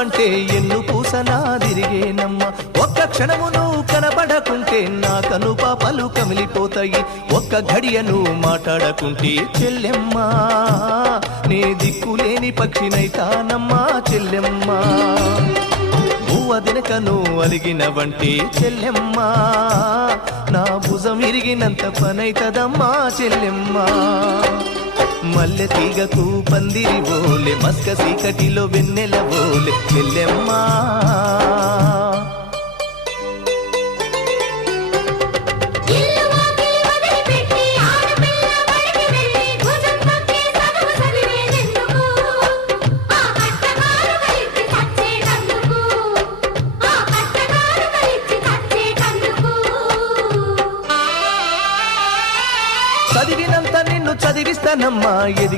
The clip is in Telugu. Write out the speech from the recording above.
కనబడవంటే ఎన్ను పూసనా తిరిగేనమ్మ. ఒక్క క్షణము నువ్వు కనబడకుంటే నా కను పాపలు కమిలిపోతాయి. ఒక్క గడియను మాట్లాడకుంటే చెల్లెమ్మ నే దిక్కులేని పక్షినైతానమ్మా చెల్లెమ్మ. దినకను అలిగినవంటే చెల్లెమ్మ నా భుజం ఇరిగినంత పనైతదమ్మా చెల్లెమ్మ. మల్లె తీగకు పందిరి ఓలే మస్క సీకటిలో వెన్నెల ఓలే చెల్లెమ్మ. చదివినంత నిన్ను చదివిస్తానమ్మా ఎదిగి